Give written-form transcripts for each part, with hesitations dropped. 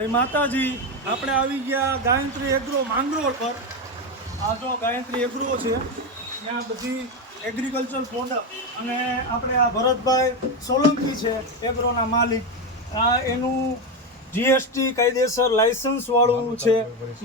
માતાજી આપણે આવી ગયા ગાયત્રી એગ્રો માંગરોળ પર। આ જો ગાયત્રી એગ્રો છે, ત્યાં બધી એગ્રીકલ્ચર પ્રોડક્ટ અને આપણે આ ભરતભાઈ સોલંકી છે એગ્રોના માલિક। આ એનું જીએસટી કાયદેસર લાયસન્સ વાળું છે,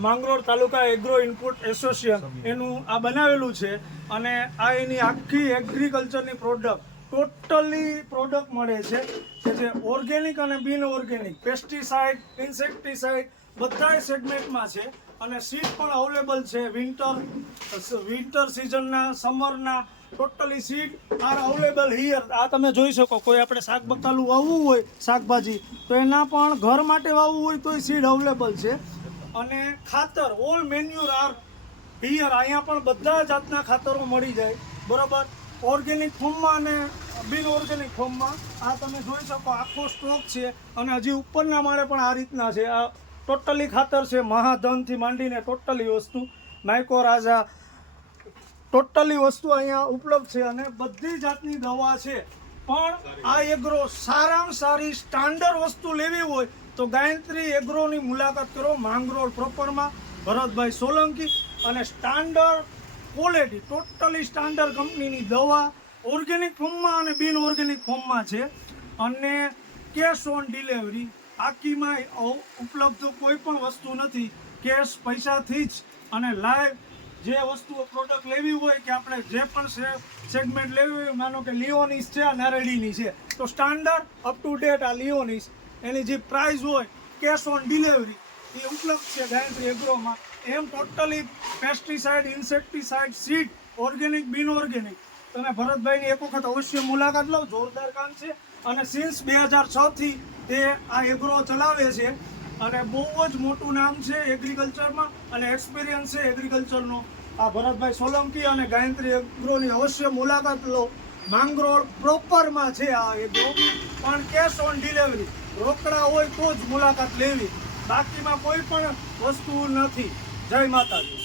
માંગરોળ તાલુકા એગ્રો ઇનપુટ એસોસિએશન એનું આ બનાવેલું છે। અને આ એની આખી એગ્રીકલ્ચરની પ્રોડક્ટ ટોટલી પ્રોડક્ટ મળે છે કે જે ઓર્ગેનિક અને બિન ઓર્ગેનિક, પેસ્ટિસાઇડ, ઇન્સેક્ટિસાઇડ બધા સેગમેન્ટમાં છે। અને સીડ પણ અવેલેબલ છે, વિન્ટર સિઝનના, સમરના totally seed are available here. આ તમે જોઈ શકો, કોઈ આપણે શાક બકાલું વાવવું હોય, શાકભાજી, તો એના પણ ઘર માટે વાવવું હોય તો સીડ અવેલેબલ છે। અને ખાતર ઓલ મેન્યુર આર હિયર, અહીંયા પણ બધા જાતના ખાતરો મળી જાય, બરાબર, ઓર્ગેનિક ફોર્મમાં અને બિન ઓર્ગેનિક ફોર્મમાં। આ તમે જોઈ શકો આખો સ્ટોક છે। અને હજી ઉપરના માળે પણ આ રીતના છે, આ ટોટલી ખાતર છે, મહાધનથી માંડીને ટોટલી વસ્તુ, માઇકોરાઝા ટોટલી વસ્તુ અહીંયા ઉપલબ્ધ છે। અને બધી જાતની દવા છે। પણ આ એગ્રો સારામાં સારી સ્ટાન્ડર્ડ વસ્તુ લેવી હોય તો ગાયત્રી એગ્રોની મુલાકાત કરો માંગરોળ પ્રોપરમાં, ભરતભાઈ સોલંકી। અને સ્ટાન્ડર્ડ ક્વોલિટી, ટોટલી સ્ટાન્ડર્ડ કંપનીની દવા ઓર્ગેનિક ફોર્મમાં અને બિન ઓર્ગેનિક ફોર્મમાં છે। અને કેશ ઓન ડિલિવરી આખીમાં ઉપલબ્ધ કોઈ પણ વસ્તુ નથી, કેશ પૈસાથી જ। અને લાઈવ જે વસ્તુઓ પ્રોડક્ટ લેવી હોય કે આપણે જે પણ સેગમેન્ટ લેવી હોય, માનો કે લિયોનિસ છે, આ નારેડીની છે, તો સ્ટાન્ડર્ડ અપ ટુ ડેટ આ લિયોનિસ એની જે પ્રાઇસ હોય કેશ ઓન ડિલિવરી એ ઉપલબ્ધ છે ગાયત્રી એગ્રોમાં। એમ totally pesticide, insecticide, seed organic, બિન ઓર્ગેનિક, તમે ભરતભાઈની એક વખત અવશ્ય મુલાકાત લો, જોરદાર કામ છે। અને સિન્સ 2006થી તે આ એગ્રો ચલાવે છે અને બહુ જ મોટું નામ છે એગ્રીકલ્ચરમાં અને એક્સપિરિયન્સ છે એગ્રીકલ્ચરનો। આ ભરતભાઈ સોલંકી અને ગાયત્રી એગ્રોની અવશ્ય મુલાકાત લો, માંગરોળ પ્રોપરમાં છે આ એગ્રો। પણ કેશ ઓન ડિલિવરી, રોકડા હોય તો જ મુલાકાત લેવી, બાકીમાં કોઈ પણ વસ્તુ નથી। જય માતાજી।